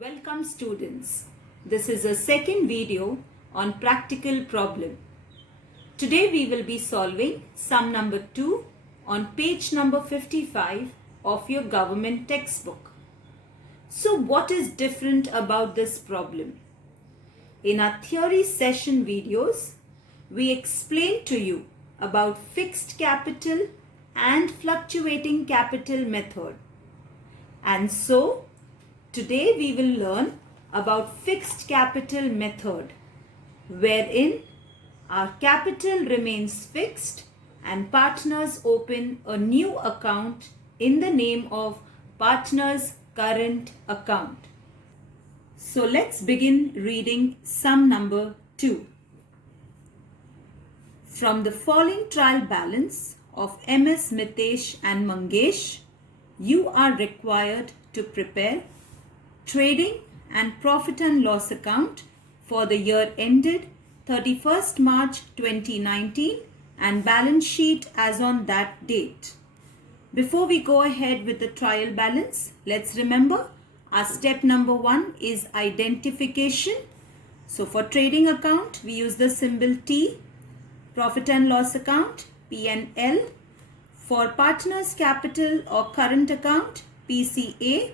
Welcome students. This is a second video on practical problem. Today we will be solving sum number 2 on page number 55 of your government textbook. So what is different about this problem? In our theory session videos, we explained to you about fixed capital and fluctuating capital method. And so today we will learn about fixed capital method, wherein our capital remains fixed and partners open a new account in the name of partner's current account. So let's begin reading sum number 2. From the following trial balance of MS Mitesh and Mangesh, you are required to prepare trading and profit and loss account for the year ended 31st March 2019 and balance sheet as on that date. Before we go ahead with the trial balance, let's remember our step number 1 is identification. So for trading account, we use the symbol T, profit and loss account, P and L. For partners capital or current account, PCA,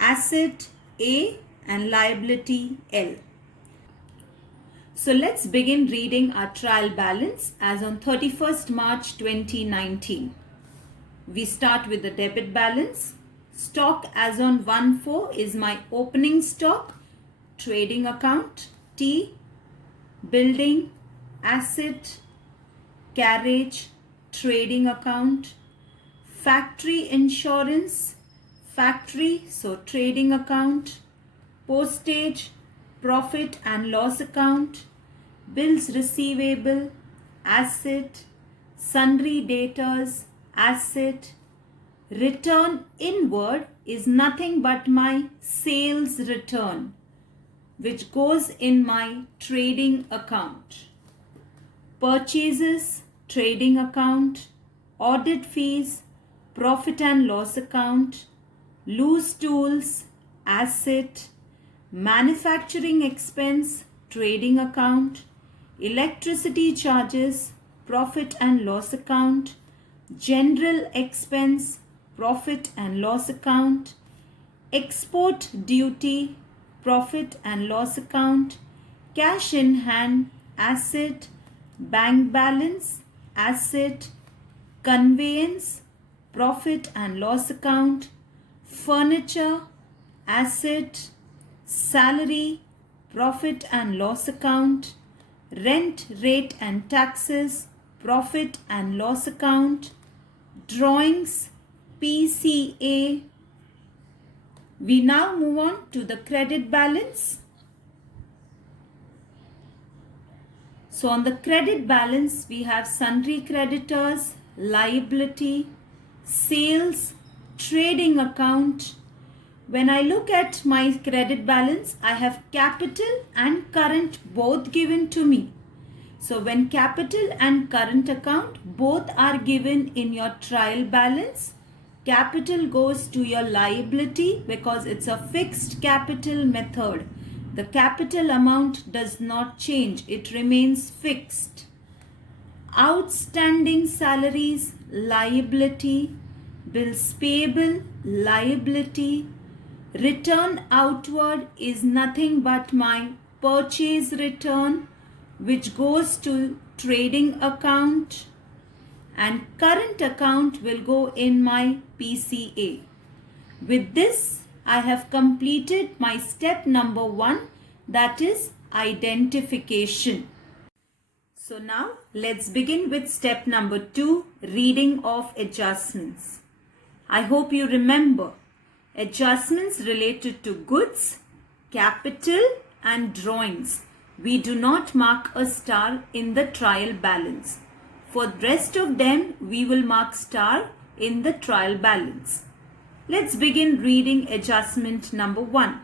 asset A and liability L. So let's begin reading our trial balance as on 31st March 2019. We start with the debit balance. Stock as on 1/4 is my opening stock. Trading account T, building, asset, carriage, trading account, factory insurance, factory, so trading account, postage, profit and loss account, bills receivable, asset, sundry debtors, asset. Return inward is nothing but my sales return, which goes in my trading account. Purchases, trading account, audit fees, profit and loss account, loose tools, asset, manufacturing expense, trading account, electricity charges, profit and loss account, general expense, profit and loss account, export duty, profit and loss account, cash in hand, asset, bank balance, asset, conveyance, profit and loss account, furniture, asset, salary, profit and loss account, rent, rate and taxes, profit and loss account, drawings, PCA. We now move on to the credit balance. So on the credit balance, we have sundry creditors, liability, sales, trading account. When I look at my credit balance, I have capital and current both given to me. So when capital and current account both are given in your trial balance, capital goes to your liability because it's a fixed capital method. The capital amount does not change. It remains fixed. Outstanding salaries, liability, bills payable, liability. Return outward is nothing but my purchase return, which goes to trading account, and current account will go in my PCA. With this, I have completed my step number 1, that is identification. So now let's begin with step number 2, reading of adjustments. I hope you remember adjustments related to goods, capital and drawings. We do not mark a star in the trial balance. For the rest of them, we will mark star in the trial balance. Let's begin reading adjustment number 1.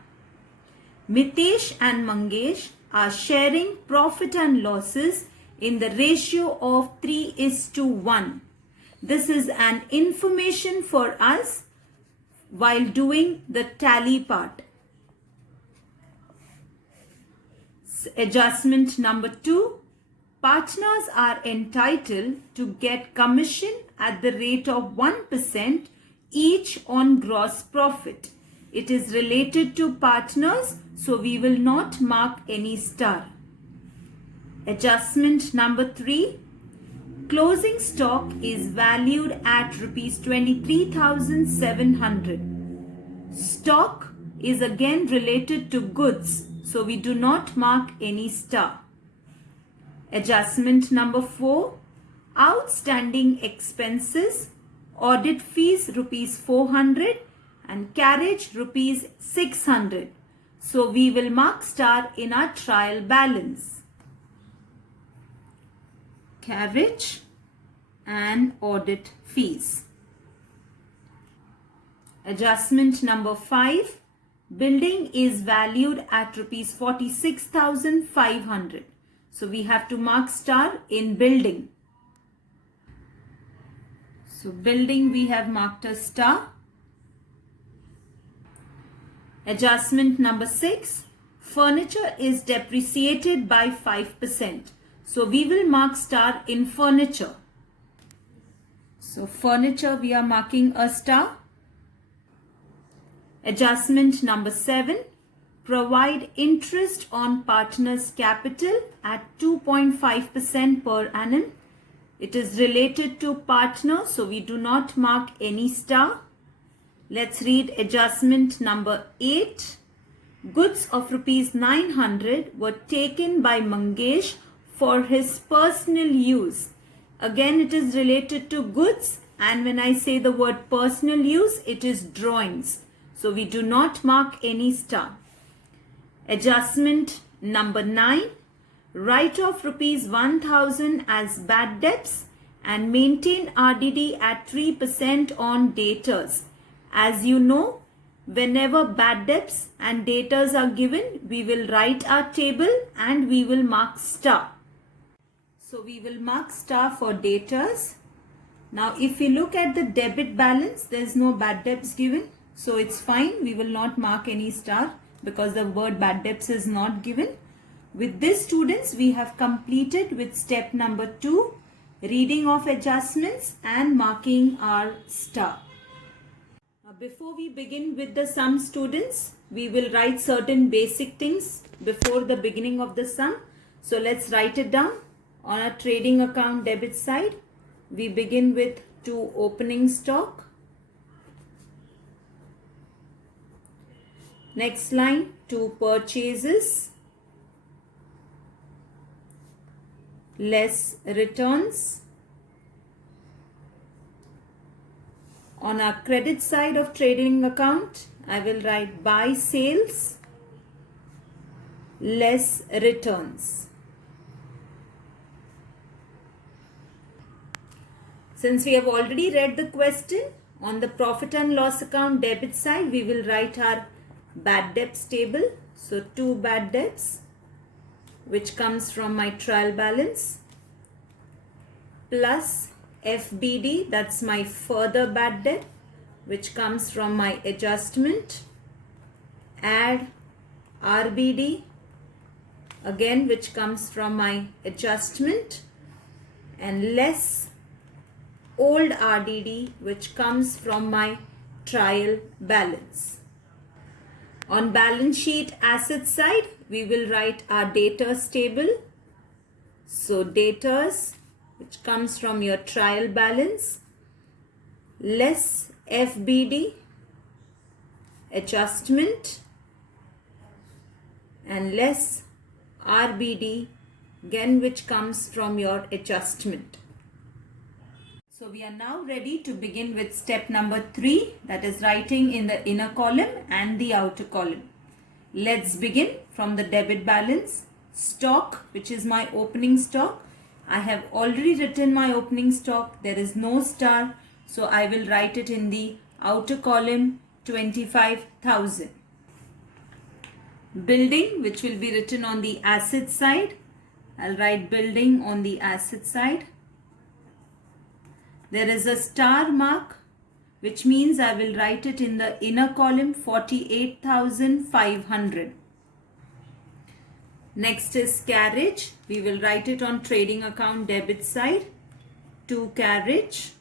Mitesh and Mangesh are sharing profit and losses in the ratio of 3:1. This is an information for us while doing the tally part. Adjustment number 2. Partners are entitled to get commission at the rate of 1% each on gross profit. It is related to partners, so we will not mark any star. Adjustment number 3. Closing stock is valued at rupees 23,700. Stock is again related to goods, so we do not mark any star. Adjustment number 4. Outstanding expenses, audit fees rupees 400 and carriage rupees 600. So we will mark star in our trial balance. Carriage and audit fees. Adjustment number 5. Building is valued at rupees 46,500. So we have to mark star in building. So building we have marked a star. Adjustment number 6. Furniture is depreciated by 5%. So we will mark star in furniture. So furniture we are marking a star. Adjustment number 7. Provide interest on partners' capital at 2.5% per annum. It is related to partner, so we do not mark any star. Let's read adjustment number 8. Goods of rupees 900 were taken by Mangesh for his personal use. Again, it is related to goods, and when I say the word personal use, it is drawings. So we do not mark any star. Adjustment number 9. Write off rupees 1,000 as bad debts and maintain RDD at 3% on debtors. As you know, whenever bad debts and debtors are given, we will write our table and we will mark star. So we will mark star for debtors. Now if you look at the debit balance, there is no bad debts given. So it's fine. We will not mark any star because the word bad debts is not given. With this, students, we have completed with step number 2, reading of adjustments and marking our star. Now, before we begin with the sum, students, we will write certain basic things before the beginning of the sum. So let's write it down. On a trading account debit side, we begin with 2 opening stock. Next line, 2 purchases less returns. On our credit side of trading account, I will write buy sales less returns. Since we have already read the question, on the profit and loss account debit side, we will write our bad debts table. So 2 bad debts, which comes from my trial balance, plus FBD, that's my further bad debt, which comes from my adjustment, add RBD, again which comes from my adjustment, and less old RDD, which comes from my trial balance. On balance sheet asset side, we will write our debtors table. So debtors, which comes from your trial balance, less FBD, adjustment, and less RBD, again which comes from your adjustment. So we are now ready to begin with step number 3, that is writing in the inner column and the outer column. Let's begin from the debit balance. Stock, which is my opening stock. I have already written my opening stock. There is no star, so I will write it in the outer column, 25,000. Building, which will be written on the asset side. I'll write building on the asset side. There is a star mark, which means I will write it in the inner column, 48,500. Next is carriage. We will write it on trading account debit side. To carriage.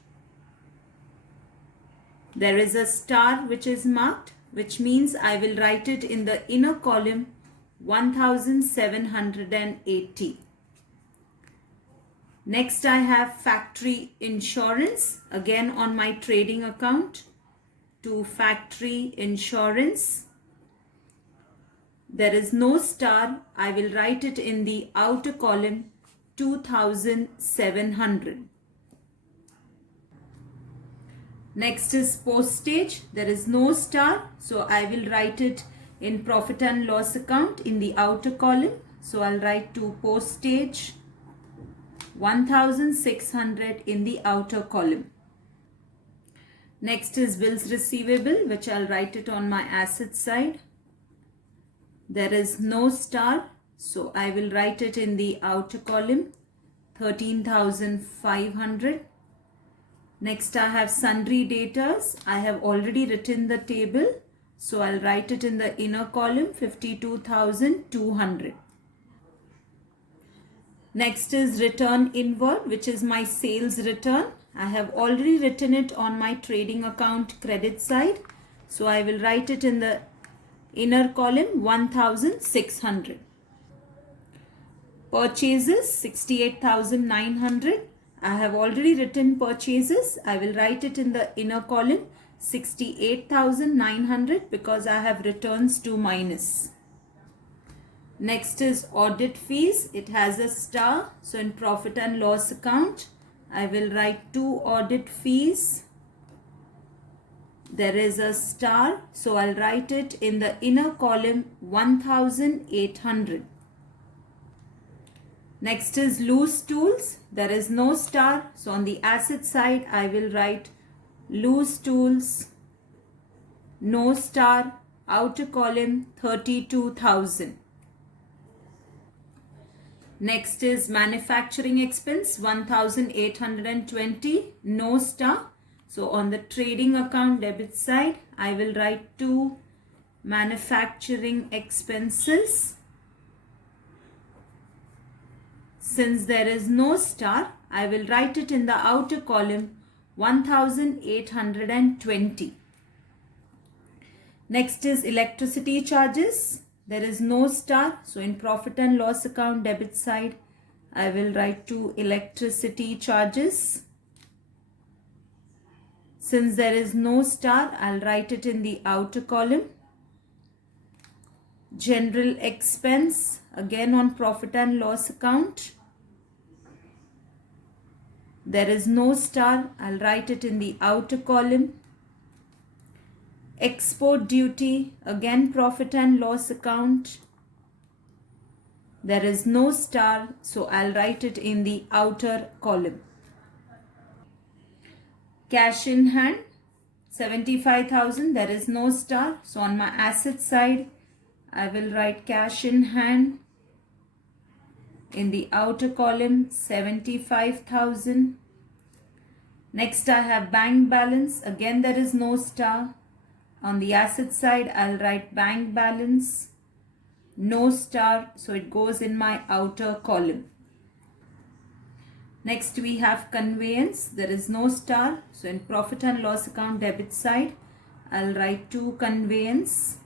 There is a star which is marked, which means I will write it in the inner column 1780. Next I have factory insurance, again on my trading account. To factory insurance. There is no star. I will write it in the outer column 2700. Next is postage. There is no star, so I will write it in profit and loss account in the outer column. So I'll write to postage 1600 in the outer column. Next is bills receivable, which I'll write it on my asset side. There is no star, so I will write it in the outer column 13,500. Next I have sundry debtors. I have already written the table, so I'll write it in the inner column 52,200. Next is return inward, which is my sales return. I have already written it on my trading account credit side, so I will write it in the inner column 1,600. Purchases 68,900. I have already written purchases. I will write it in the inner column 68,900 because I have returns to minus. Next is audit fees. It has a star. So in profit and loss account, I will write 2 audit fees. There is a star. So I'll write it in the inner column 1,800. Next is loose tools. There is no star. So on the asset side, I will write loose tools, no star, outer column 32,000. Next is manufacturing expense 1,820, no star. So on the trading account debit side, I will write 2 manufacturing expenses. Since there is no star, I will write it in the outer column 1,820. Next is electricity charges. There is no star, so in profit and loss account debit side, I will write 2 electricity charges. Since there is no star, I'll write it in the outer column. General expense, again on profit and loss account. There is no star, I'll write it in the outer column. Export duty, again profit and loss account. There is no star, so I'll write it in the outer column. Cash in hand, 75,000, there is no star, so on my asset side, I will write cash in hand. In the outer column 75,000. Next I have bank balance. Again there is no star. On the asset side I'll write bank balance. No star, so it goes in my outer column. Next we have conveyance. There is no star. So in profit and loss account debit side I'll write 2 conveyance.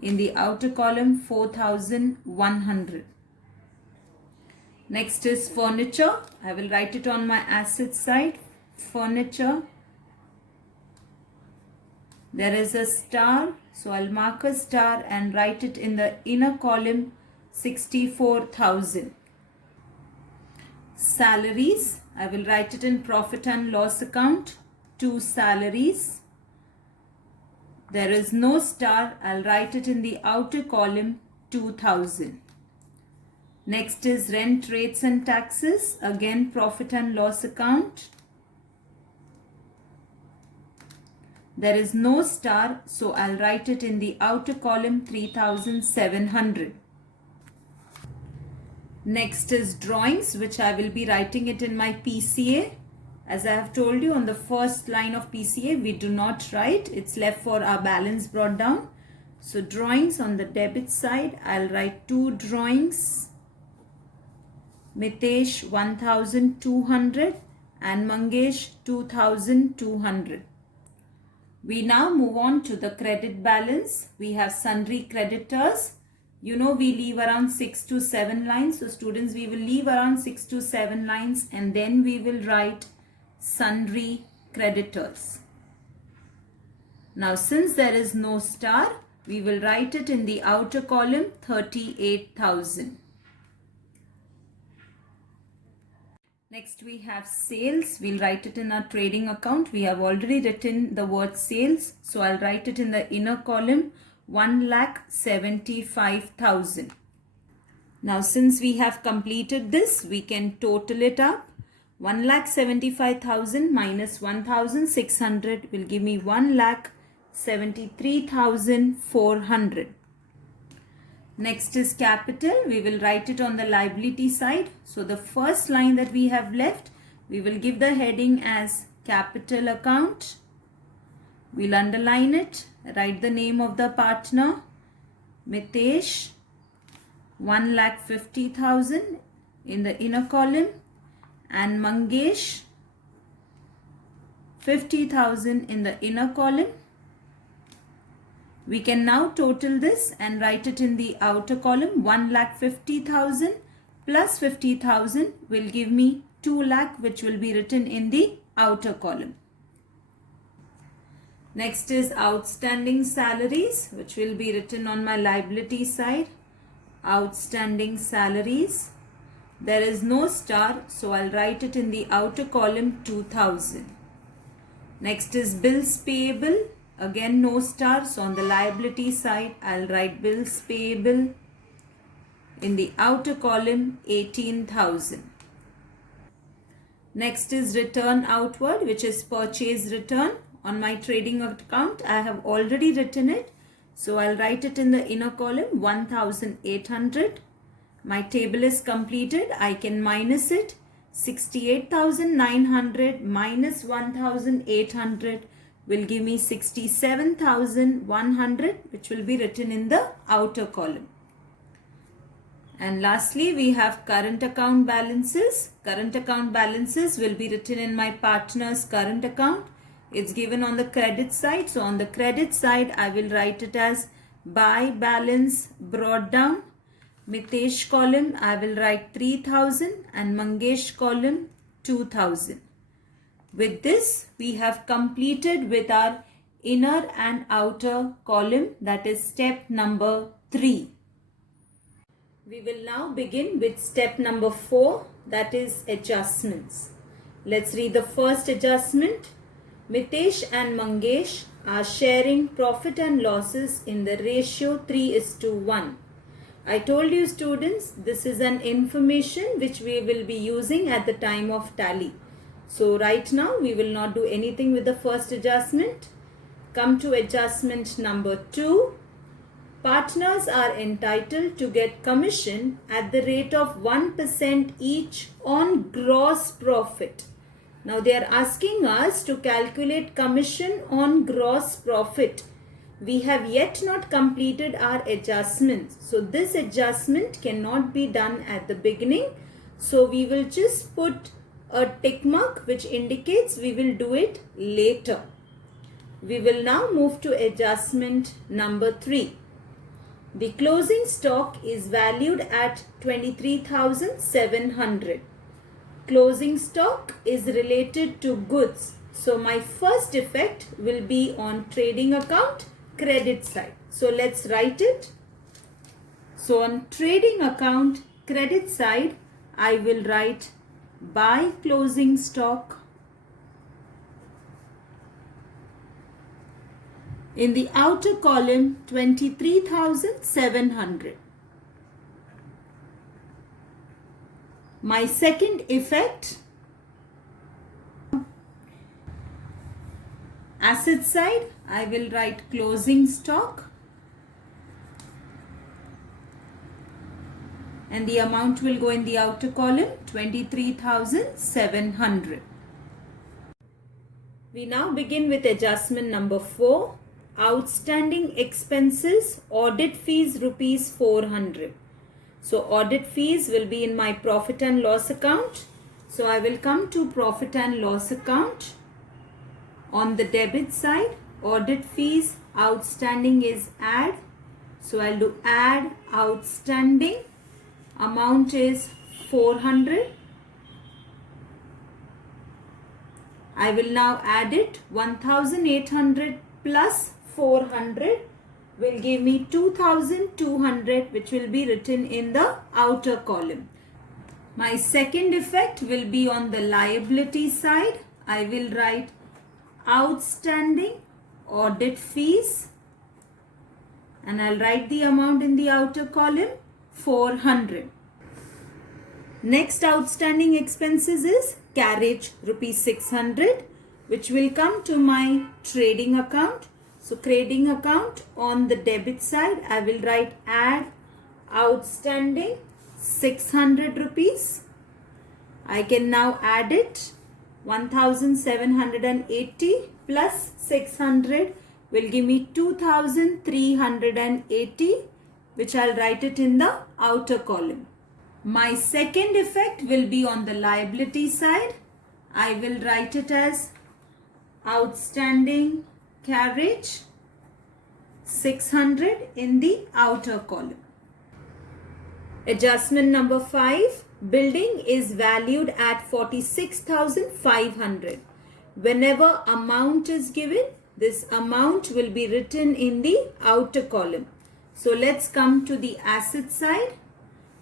In the outer column 4,100. Next is furniture. I will write it on my asset side. Furniture. There is a star. So I'll mark a star and write it in the inner column 64,000. Salaries. I will write it in profit and loss account. 2 salaries. There is no star. I'll write it in the outer column 2,000. Next is rent, rates and taxes. Again profit and loss account. There is no star, so I'll write it in the outer column 3,700. Next is drawings, which I will be writing it in my PCA. As I have told you, on the first line of PCA we do not write. It's left for our balance brought down. So drawings on the debit side, I'll write 2 drawings. Mitesh 1200 and Mangesh 2200. We now move on to the credit balance. We have sundry creditors. You know we leave around 6 to 7 lines. So students, we will leave around 6 to 7 lines and then we will write sundry creditors. Now since there is no star, we will write it in the outer column 38,000. Next we have sales. We'll write it in our trading account. We have already written the word sales. So I'll write it in the inner column 1,75,000. Now since we have completed this, we can total it up. 1,75,000 minus 1,600 will give me 1,73,400. Next is capital. We will write it on the liability side. So the first line that we have left, we will give the heading as capital account. We'll underline it, write the name of the partner, Mitesh, 1,50,000 in the inner column, and Mangesh, 50,000 in the inner column. We can now total this and write it in the outer column. 1,50,000 plus 50,000 will give me 2 lakh, which will be written in the outer column. Next is outstanding salaries, which will be written on my liability side. Outstanding salaries. There is no star, so I'll write it in the outer column 2,000. Next is bills payable. Again no star, so on the liability side I'll write bills payable in the outer column 18,000. Next is return outward, which is purchase return. On my trading account I have already written it, so I'll write it in the inner column 1,800. My table is completed. I can minus it. 68,900 minus 1,800 will give me 67,100, which will be written in the outer column. And lastly, we have current account balances. Current account balances will be written in my partner's current account. It's given on the credit side. So on the credit side, I will write it as buy balance brought down. Mitesh column, I will write 3,000 and Mangesh column 2,000. With this, we have completed with our inner and outer column, that is step number 3. We will now begin with step number 4, that is adjustments. Let's read the first adjustment. Mitesh and Mangesh are sharing profit and losses in the ratio 3:1. I told you students, this is an information which we will be using at the time of tally. So right now we will not do anything with the first adjustment. Come to adjustment number 2. Partners are entitled to get commission at the rate of 1% each on gross profit. Now they are asking us to calculate commission on gross profit. We have yet not completed our adjustments. So this adjustment cannot be done at the beginning. So we will just put a tick mark which indicates we will do it later. We will now move to adjustment number 3. The closing stock is valued at 23,700. Closing stock is related to goods. So my first effect will be on trading account credit side. So let's write it. So on trading account credit side, I will write buy closing stock. In the outer column 23,700. My second effect, asset side, I will write closing stock and the amount will go in the outer column 23,700. We now begin with adjustment number 4. outstanding expenses, audit fees rupees 400. So audit fees will be in my profit and loss account. So I will come to profit and loss account. On the debit side, audit fees outstanding is add. So I'll do add outstanding. Amount is 400. I will now add it. 1800 plus 400 will give me 2200, which will be written in the outer column. My second effect will be on the liability side. I will write outstanding audit fees and I'll write the amount in the outer column, 400. Next outstanding expenses is carriage, rupees 600, which will come to my trading account. So trading account, on the debit side, I will write add outstanding 600 rupees. I can now add it. 1780 plus 600 will give me 2380, which I'll write it in the outer column. My second effect will be on the liability side. I will write it as outstanding carriage 600 in the outer column. Adjustment number 5. Building is valued at 46,500. Whenever amount is given, this amount will be written in the outer column. So let's come to the asset side.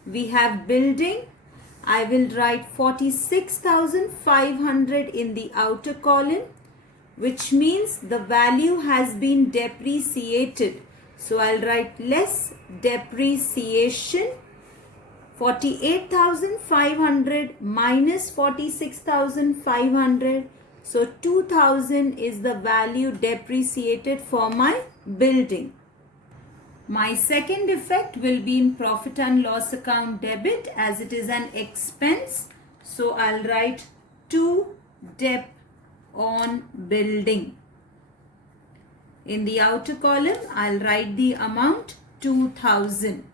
We have building. I will write 46,500 in the outer column, which means the value has been depreciated. So I'll write less depreciation. 48,500 minus 46,500. So 2,000 is the value depreciated for my building. My second effect will be in profit and loss account debit, as it is an expense. So I'll write to deb on building. In the outer column, I'll write the amount 2,000.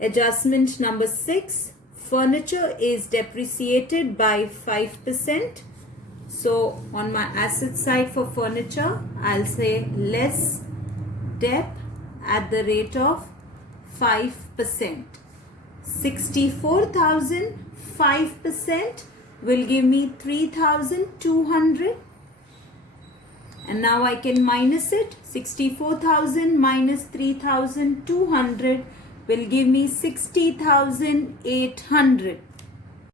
Adjustment number 6. Furniture is depreciated by 5%. So on my asset side for furniture, I'll say less deb at the rate of 5%. 64,000, 5% will give me 3,200. And now I can minus it. 64,000 minus 3,200 will give me 60,800.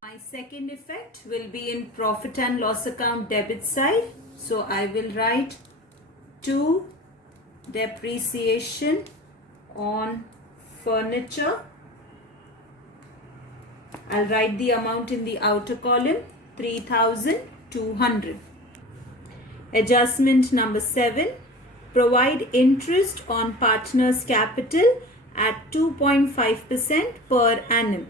My second effect will be in profit and loss account debit side. So I will write to depreciation on furniture. I'll write the amount in the outer column, 3,200. Adjustment number 7. Provide interest on partner's capital at 2.5% per annum.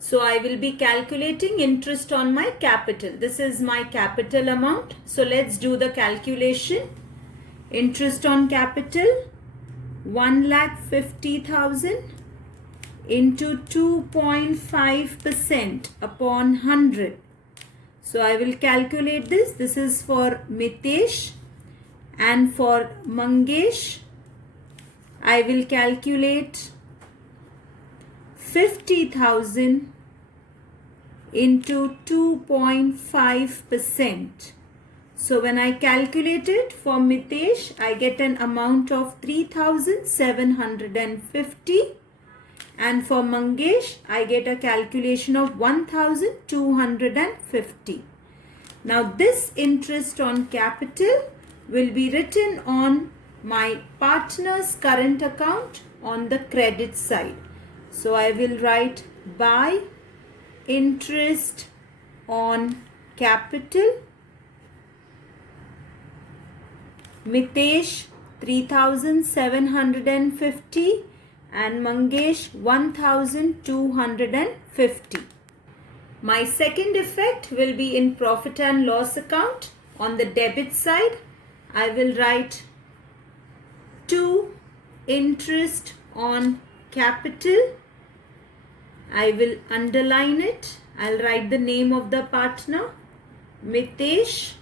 So I will be calculating interest on my capital. This is my capital amount. So let's do the calculation. Interest on capital, 1,50,000 into 2.5% upon 100. So I will calculate this. This is for Mitesh, and for Mangesh, I will calculate 50,000 into 2.5%. So when I calculate it for Mitesh, I get an amount of 3,750, and for Mangesh, I get a calculation of 1,250. Now this interest on capital will be written on my partner's current account on the credit side. So I will write by interest on capital, Mitesh 3,750 and Mangesh 1,250. My second effect will be in profit and loss account. On the debit side, I will write 2 interest on capital. I will underline it. I'll write the name of the partner, Mitesh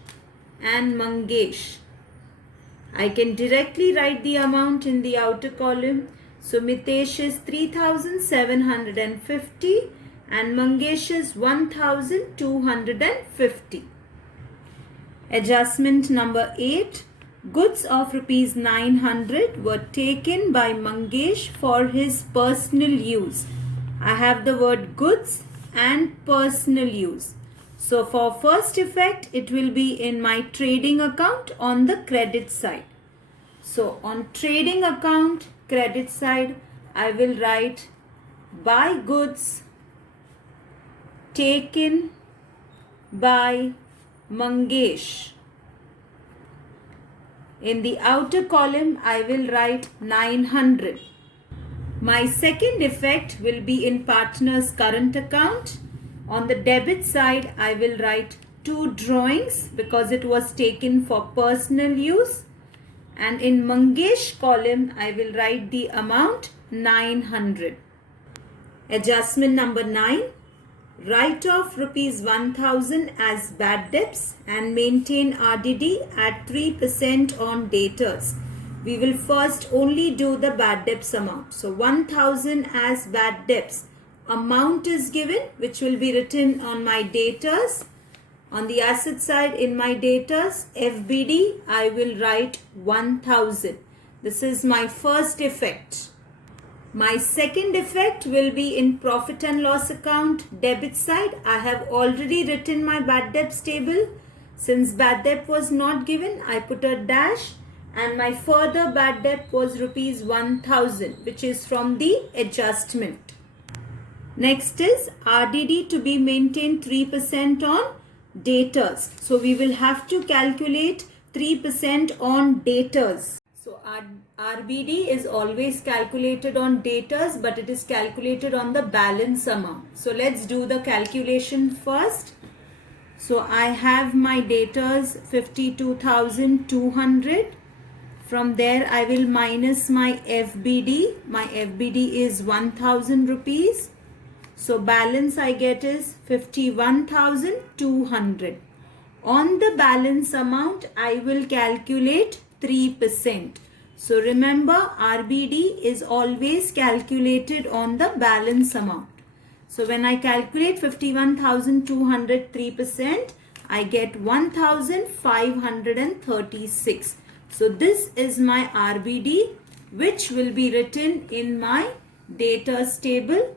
and Mangesh. I can directly write the amount in the outer column. So Mitesh is 3,750 and Mangesh is 1,250. Adjustment number 8. Goods of rupees 900 were taken by Mangesh for his personal use. I have the word goods and personal use. So for first effect, it will be in my trading account on the credit side. So on trading account, credit side, I will write buy goods taken by Mangesh. In the outer column, I will write 900. My second effect will be in partner's current account. On the debit side, I will write 2 drawings because it was taken for personal use. And in Mangesh column, I will write the amount 900. Adjustment number 9. Write off rupees 1000 as bad debts and maintain RDD at 3% on debtors. We will first only do the bad debts amount. So 1000 as bad debts. Amount is given, which will be written on my debtors. On the asset side, in my debtors, FBD, I will write 1000. This is my first effect. My second effect will be in profit and loss account, debit side. I have already written my bad debts table. Since bad debt was not given, I put a dash. And my further bad debt was rupees 1000, which is from the adjustment. Next is RDD to be maintained 3% on debtors. So we will have to calculate 3% on debtors. So RBD is always calculated on debtors, but it is calculated on the balance amount. So let's do the calculation first. So I have my debtors 52,200. From there, I will minus my FBD. My FBD is 1000 rupees. So balance I get is 51,200. On the balance amount, I will calculate 3%. So remember, RBD is always calculated on the balance amount. So when I calculate 51,200 3%, I get 1,536. So this is my RBD, which will be written in my debtors table.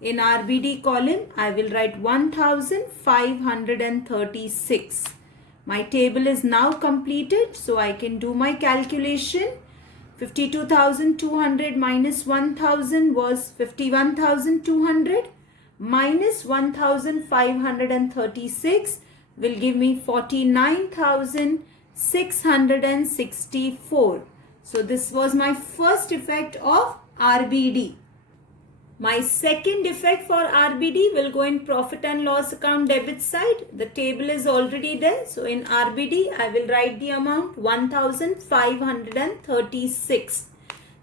In RBD column, I will write 1,536. My table is now completed, so I can do my calculation. 52,200 minus 1,000 was 51,200. Minus 1,536 will give me 49,664. So this was my first effect of RBD. My second effect for RBD will go in profit and loss account debit side. The table is already there. So in RBD, I will write the amount 1,536.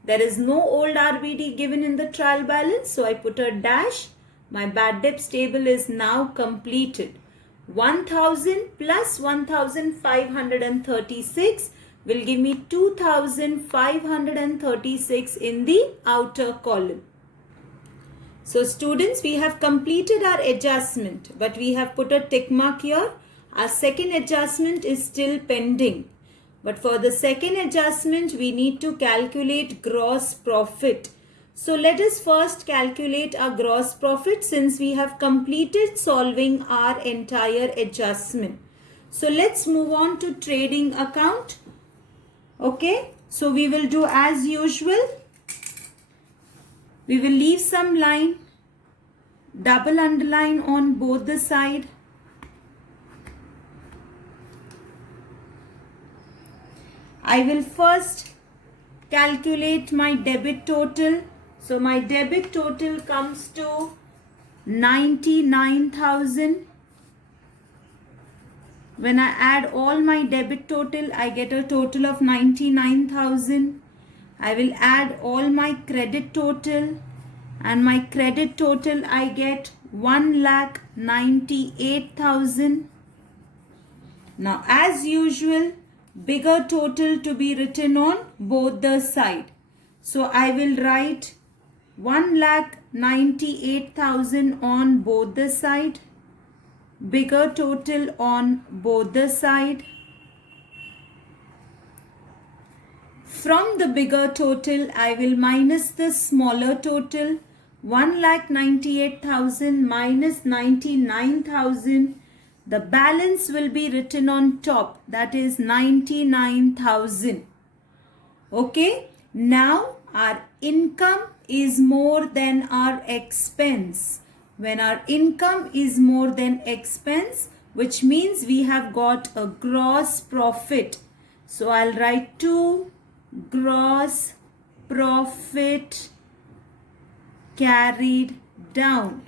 There is no old RBD given in the trial balance. So I put a dash. My bad debts table is now completed. 1,000 plus 1,536 will give me 2,536 in the outer column. So students, we have completed our adjustment, but we have put a tick mark here. Our second adjustment is still pending. But for the second adjustment, we need to calculate gross profit. So let us first calculate our gross profit since we have completed solving our entire adjustment. So let's move on to trading account. Okay, so we will do as usual. We will leave some line, double underline on both the side. I will first calculate my debit total. So my debit total comes to 99,000. When I add all my debit total, I get a total of 99,000. I will add all my credit total, and my credit total I get 1,98,000. Now as usual, bigger total to be written on both the side. So I will write 1,98,000 on both the side. Bigger total on both the side. From the bigger total, I will minus the smaller total. 1,98,000 minus 99,000. The balance will be written on top, that is 99,000. Okay, now our income is more than our expense. When our income is more than expense, which means we have got a gross profit. So I'll write 2 gross profit carried down.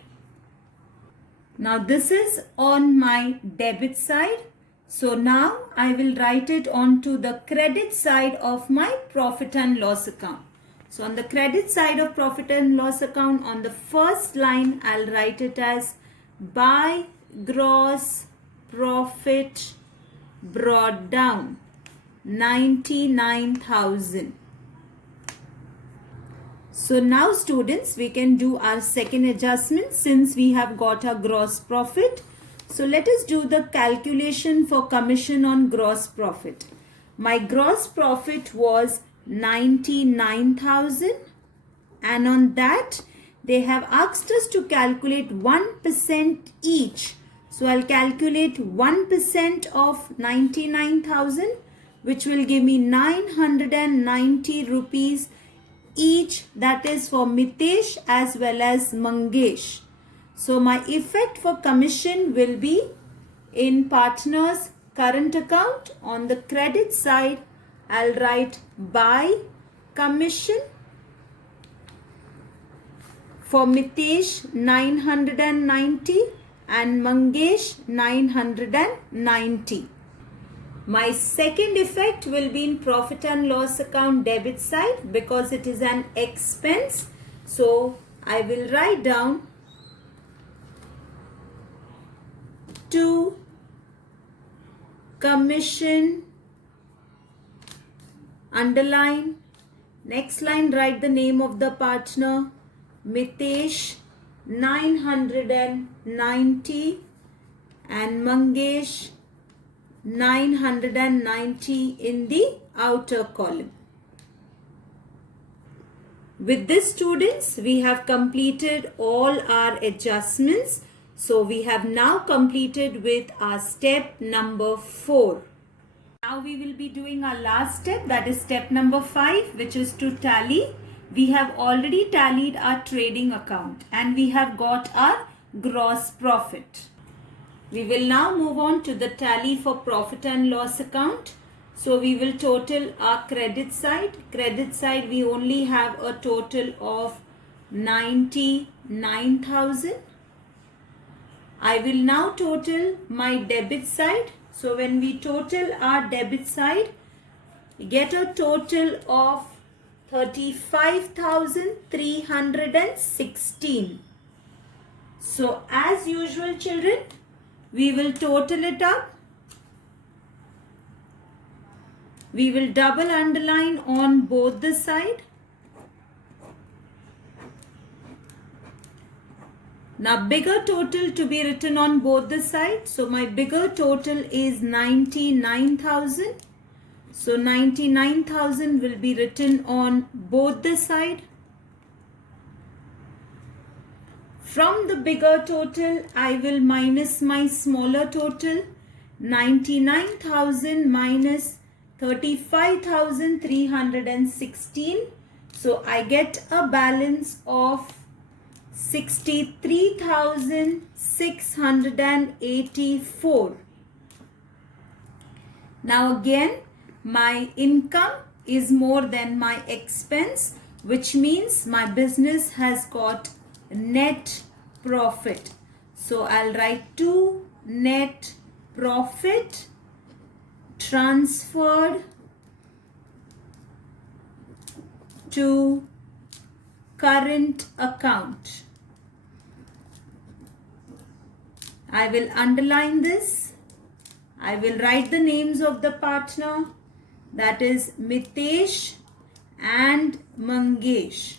Now this is on my debit side. So now I will write it onto the credit side of my profit and loss account. So on the credit side of profit and loss account, on the first line, I'll write it as by gross profit brought down 99,000. So now students, we can do our second adjustment since we have got a gross profit. So let us do the calculation for commission on gross profit. My gross profit was 99,000, and on that they have asked us to calculate 1% each. So I'll calculate 1% of 99,000, which will give me 990 rupees each, that is for Mitesh as well as Mangesh. So my effect for commission will be in partners current account. On the credit side, I'll write by commission for Mitesh 990 and Mangesh 990. My second effect will be in profit and loss account debit side because it is an expense. So I will write down 2 commission, underline, next line write the name of the partner, Mitesh 990 and Mangesh 990 in the outer column. With this students, we have completed all our adjustments. So we have now completed with our step number 4. Now we will be doing our last step, that is step number 5, which is to tally. We have already tallied our trading account and we have got our gross profit. We will now move on to the tally for profit and loss account. So we will total our credit side. Credit side we only have a total of 99,000. I will now total my debit side. So when we total our debit side, we get a total of 35,316. So as usual children, we will total it up. We will double underline on both the side. Now bigger total to be written on both the sides. So my bigger total is 99,000. So 99,000 will be written on both the side. From the bigger total, I will minus my smaller total. 99,000 minus 35,316. So I get a balance of 63,684. Now again, my income is more than my expense, which means my business has got net profit. So I'll write 2 net profit transferred to current account. I will underline this. I will write the names of the partner, that is Mitesh and Mangesh.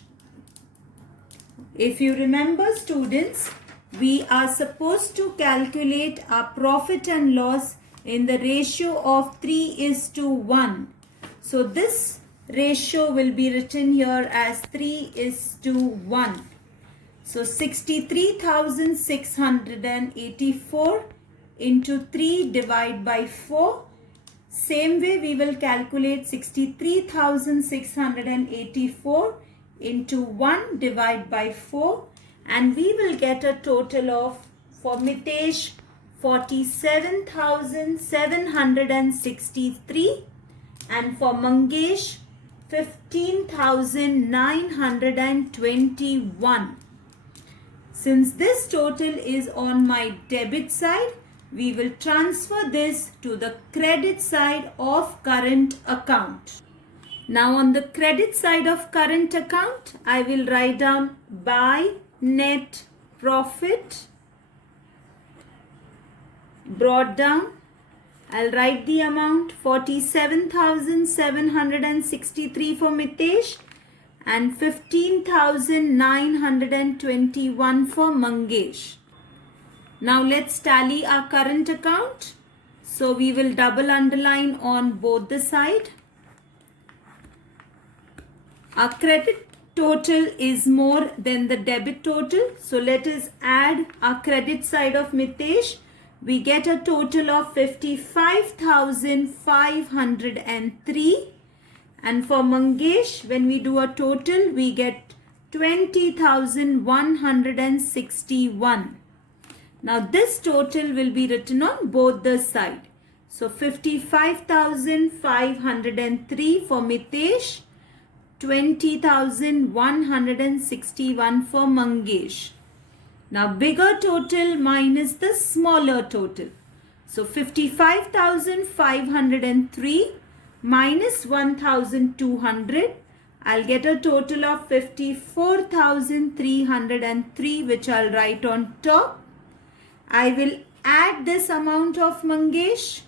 If you remember, students, we are supposed to calculate our profit and loss in the ratio of 3:1. So this ratio will be written here as 3:1. So 63,684 into 3 divided by 4. Same way we will calculate 63,684 into 1 divided by 4, and we will get a total of, for Mitesh, 47,763, and for Mangesh 15,921. Since this total is on my debit side, we will transfer this to the credit side of current account. Now on the credit side of current account, I will write down by net profit brought down. I'll write the amount 47,763 for Mitesh and 15,921 for Mangesh. Now let's tally our current account. So we will double underline on both the side. Our credit total is more than the debit total. So let us add our credit side of Mitesh. We get a total of 55,503. And for Mangesh, when we do a total, we get 20,161. Now this total will be written on both the sides. So 55,503 for Mitesh, 20,161 for Mangesh. Now bigger total minus the smaller total. So 55,503 minus 1,200. I'll get a total of 54,303, which I'll write on top. I will add this amount of Mangesh.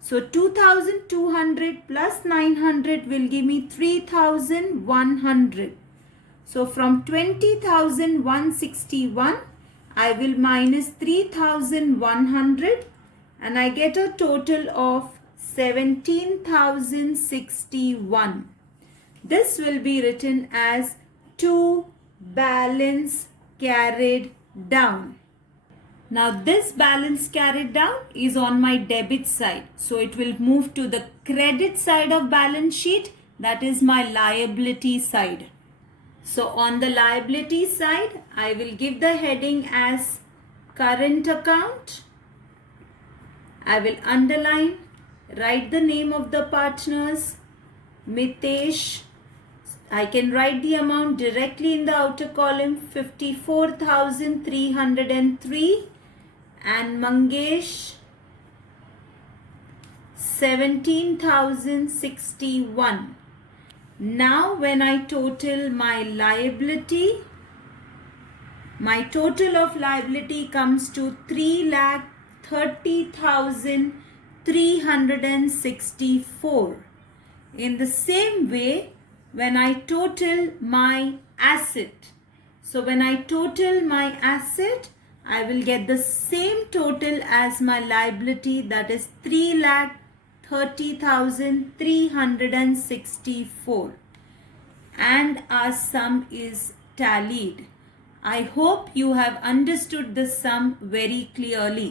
So 2,200 plus 900 will give me 3,100. So from 20,161, I will minus 3,100 and I get a total of 17,061. This will be written as to balance carried down. Now this balance carried down is on my debit side. So it will move to the credit side of balance sheet, that is my liability side. So on the liability side, I will give the heading as current account. I will underline, write the name of the partners, Mitesh. I can write the amount directly in the outer column, 54,303, and Mangesh, 17,061. Now when I total my liability, my total of liability comes to 3,30,364. In the same way, when I total my asset, so when I total my asset, I will get the same total as my liability, that is 3,30,364, and our sum is tallied. I hope you have understood the sum very clearly.